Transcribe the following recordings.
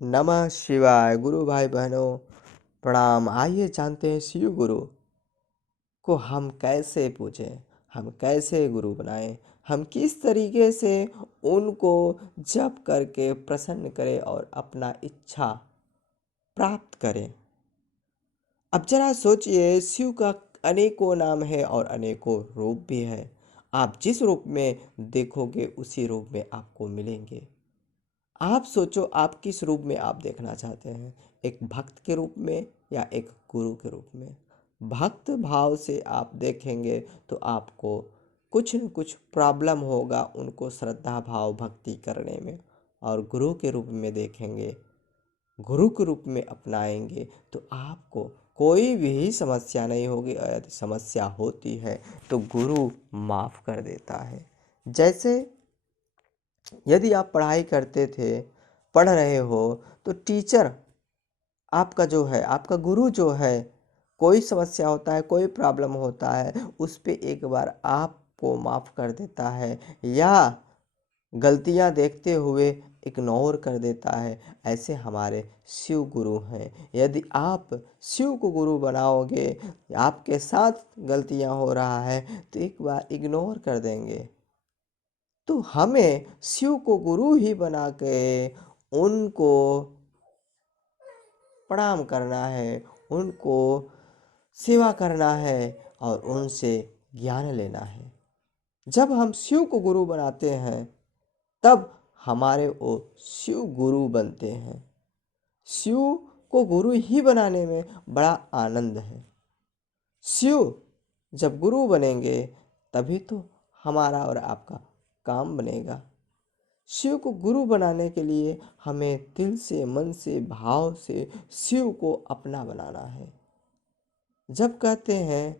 नमः शिवाय। गुरु भाई बहनों प्रणाम। आइए जानते हैं शिव गुरु को हम कैसे पूजें, हम कैसे गुरु बनाएं, हम किस तरीके से उनको जप करके प्रसन्न करें और अपना इच्छा प्राप्त करें। अब जरा सोचिए, शिव का अनेकों नाम है और अनेकों रूप भी है। आप जिस रूप में देखोगे उसी रूप में आपको मिलेंगे। आप सोचो, आप किस रूप में आप देखना चाहते हैं, एक भक्त के रूप में या एक गुरु के रूप में। भक्त भाव से आप देखेंगे तो आपको कुछ न कुछ प्रॉब्लम होगा उनको श्रद्धा भाव भक्ति करने में। और गुरु के रूप में देखेंगे, गुरु के रूप में अपनाएंगे तो आपको कोई भी समस्या नहीं होगी, और यदि समस्या होती है तो गुरु माफ़ कर देता है। जैसे यदि आप पढ़ाई करते थे, पढ़ रहे हो, तो टीचर आपका जो है, आपका गुरु जो है, कोई समस्या होता है, कोई प्रॉब्लम होता है, उस पे एक बार आपको माफ़ कर देता है या गलतियां देखते हुए इग्नोर कर देता है। ऐसे हमारे शिव गुरु हैं। यदि आप शिव को गुरु बनाओगे, आपके साथ गलतियां हो रहा है तो एक बार इग्नोर कर देंगे। तो हमें शिव को गुरु ही बना के उनको प्रणाम करना है, उनको सेवा करना है और उनसे ज्ञान लेना है। जब हम शिव को गुरु बनाते हैं तब हमारे वो शिव गुरु बनते हैं। शिव को गुरु ही बनाने में बड़ा आनंद है। शिव जब गुरु बनेंगे तभी तो हमारा और आपका काम बनेगा। शिव को गुरु बनाने के लिए हमें दिल से, मन से, भाव से शिव को अपना बनाना है। जब कहते हैं,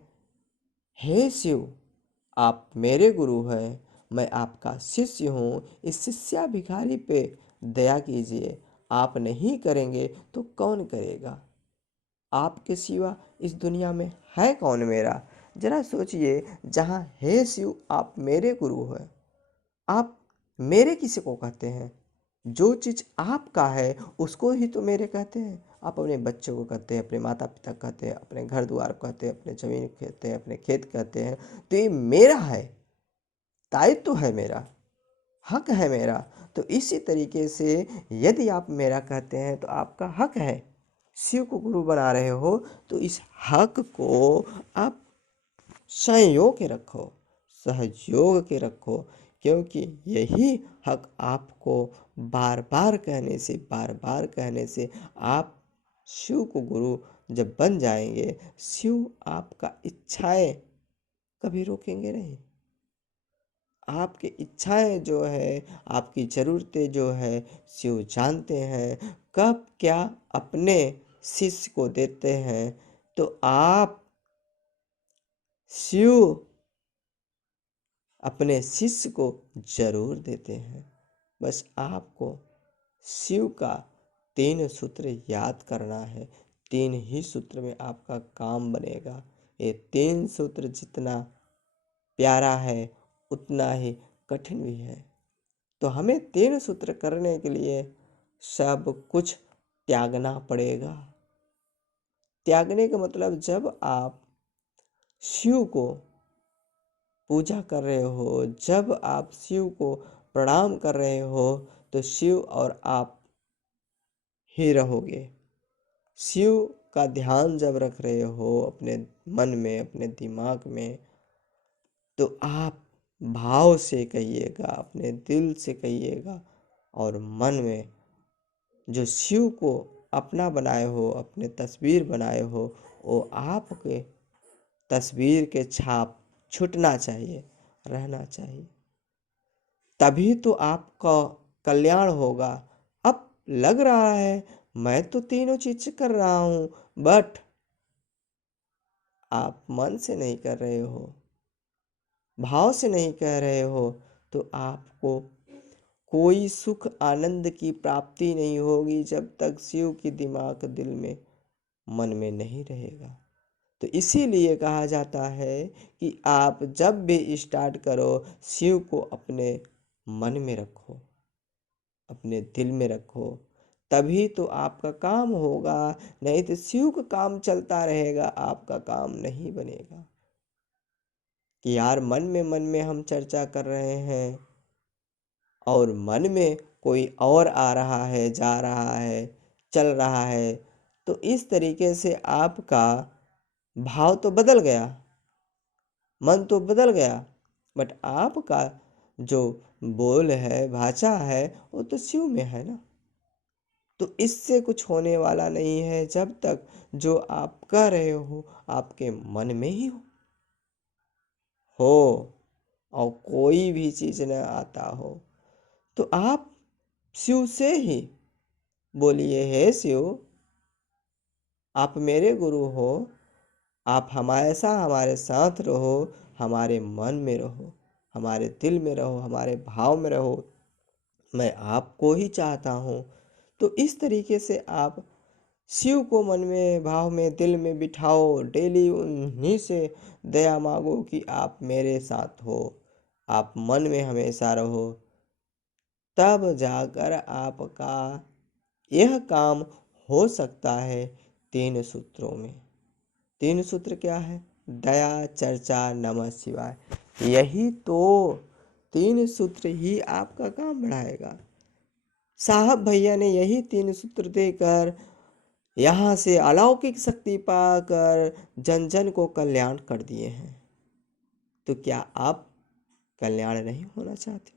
हे शिव आप मेरे गुरु हैं, मैं आपका शिष्य हूँ, इस शिष्या भिखारी पे दया कीजिए। आप नहीं करेंगे तो कौन करेगा? आपके सिवा इस दुनिया में है कौन मेरा? जरा सोचिए, जहाँ हे शिव आप मेरे गुरु हैं, आप मेरे किसी को कहते हैं? जो चीज़ आपका है उसको ही तो मेरे कहते हैं। आप अपने बच्चों को कहते हैं, अपने माता पिता कहते हैं, अपने घर द्वार कहते हैं, अपने ज़मीन कहते हैं, अपने खेत कहते हैं। तो ये मेरा है, दायित्व है मेरा, हक है मेरा। तो इसी तरीके से यदि आप मेरा कहते हैं तो आपका हक है। शिव को गुरु बना रहे हो तो इस हक को आप संयोग के रखो, सहयोग के रखो, क्योंकि यही हक आपको बार बार कहने से, बार बार कहने से आप शिव को गुरु जब बन जाएंगे, शिव आपका इच्छाएं कभी रोकेंगे नहीं। आपकी इच्छाएं जो है, आपकी ज़रूरतें जो है, शिव जानते हैं कब क्या अपने शिष्य को देते हैं। तो आप शिव अपने शिष्य को जरूर देते हैं। बस आपको शिव का 3 सूत्र याद करना है। 3 ही सूत्र में आपका काम बनेगा। ये 3 सूत्र जितना प्यारा है उतना ही कठिन भी है। तो हमें 3 सूत्र करने के लिए सब कुछ त्यागना पड़ेगा। त्यागने का मतलब, जब आप शिव को पूजा कर रहे हो, जब आप शिव को प्रणाम कर रहे हो, तो शिव और आप ही रहोगे। शिव का ध्यान जब रख रहे हो अपने मन में, अपने दिमाग में, तो आप भाव से कहिएगा, अपने दिल से कहिएगा और मन में जो शिव को अपना बनाए हो, अपने तस्वीर बनाए हो, वो आपके तस्वीर के छाप छूटना चाहिए, रहना चाहिए। तभी तो आपका कल्याण होगा। अब लग रहा है मैं तो तीनों चीज़ कर रहा हूँ, बट आप मन से नहीं कर रहे हो, भाव से नहीं कह रहे हो, तो आपको कोई सुख आनंद की प्राप्ति नहीं होगी जब तक शिव की दिमाग दिल में, मन में नहीं रहेगा। तो इसीलिए कहा जाता है कि आप जब भी स्टार्ट करो, शिव को अपने मन में रखो, अपने दिल में रखो। तभी तो आपका काम होगा, नहीं तो शिव का काम चलता रहेगा, आपका काम नहीं बनेगा। कि यार मन में हम चर्चा कर रहे हैं और मन में कोई और आ रहा है, जा रहा है, चल रहा है, तो इस तरीके से आपका भाव तो बदल गया, मन तो बदल गया, बट आपका जो बोल है, भाषा है, वो तो शिव में है ना। तो इससे कुछ होने वाला नहीं है जब तक जो आप कह रहे हो आपके मन में ही हो और कोई भी चीज़ न आता हो। तो आप शिव से ही बोलिए, हे शिव, आप मेरे गुरु हो, आप हमेशा हमारे साथ रहो, हमारे मन में रहो, हमारे दिल में रहो, हमारे भाव में रहो, मैं आपको ही चाहता हूँ। तो इस तरीके से आप शिव को मन में, भाव में, दिल में बिठाओ, डेली उन्हीं से दया मांगो कि आप मेरे साथ हो, आप मन में हमेशा रहो, तब जाकर आपका यह काम हो सकता है। तीन सूत्रों में, तीन सूत्र क्या है? दया, चर्चा, नमः शिवाय। यही तो तीन सूत्र ही आपका काम बढ़ाएगा। साहब भैया ने यही तीन सूत्र देकर यहाँ से अलौकिक शक्ति पाकर जन जन को कल्याण कर दिए हैं। तो क्या आप कल्याण नहीं होना चाहते?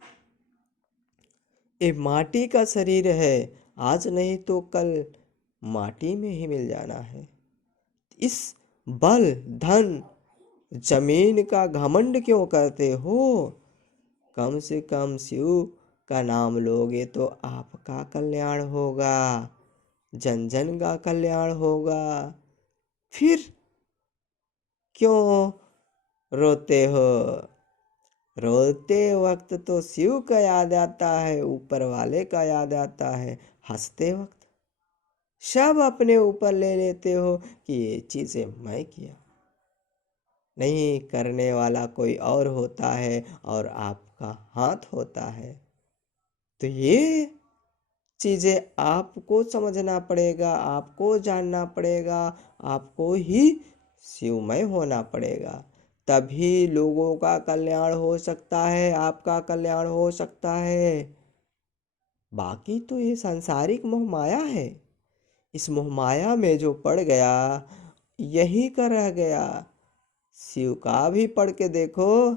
ये माटी का शरीर है, आज नहीं तो कल माटी में ही मिल जाना है। इस बल, धन, जमीन का घमंड क्यों करते हो? कम से कम शिव का नाम लोगे तो आपका कल्याण होगा, जन जन का कल्याण होगा। फिर क्यों रोते हो? रोते वक्त तो शिव का याद आता है, ऊपर वाले का याद आता है। हंसते वक्त सब अपने ऊपर ले लेते हो कि ये चीज़ें मैं किया, नहीं करने वाला कोई और होता है और आपका हाथ होता है। तो ये चीज़ें आपको समझना पड़ेगा, आपको जानना पड़ेगा, आपको ही शिवमय होना पड़ेगा। तभी लोगों का कल्याण हो सकता है, आपका कल्याण हो सकता है। बाकी तो ये सांसारिक मोह माया है, इस मोह माया में जो पड़ गया यही का रह गया। शिव का भी पढ़ के देखो,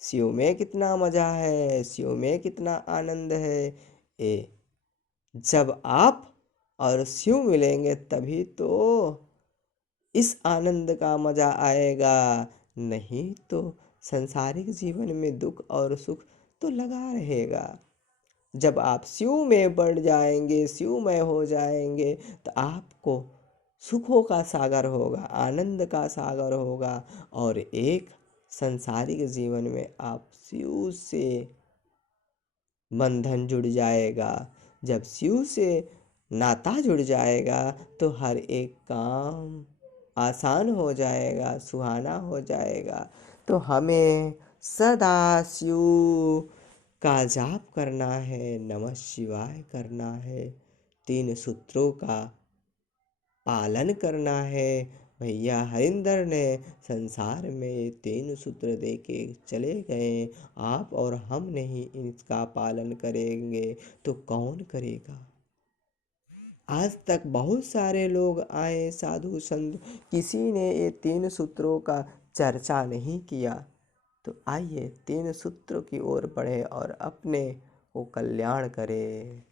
शिव में कितना मजा है, शिव में कितना आनंद है। ए जब आप और शिव मिलेंगे तभी तो इस आनंद का मजा आएगा, नहीं तो संसारिक जीवन में दुख और सुख तो लगा रहेगा। जब आप शिव में बढ़ जाएंगे, शिवमय हो जाएंगे, तो आपको सुखों का सागर होगा, आनंद का सागर होगा और एक संसारिक जीवन में आप शिव से बंधन जुड़ जाएगा। जब शिव से नाता जुड़ जाएगा तो हर एक काम आसान हो जाएगा, सुहाना हो जाएगा। तो हमें सदा शिव का जाप करना है, नमः शिवाय करना है, तीन सूत्रों का पालन करना है। भैया हरिंदर ने संसार में तीन सूत्र दे के चले गए, आप और हम नहीं इसका पालन करेंगे तो कौन करेगा? आज तक बहुत सारे लोग आए, साधु संत, किसी ने ये तीन सूत्रों का चर्चा नहीं किया। तो आइए तीन सूत्रों की ओर बढ़े और अपने को कल्याण करें।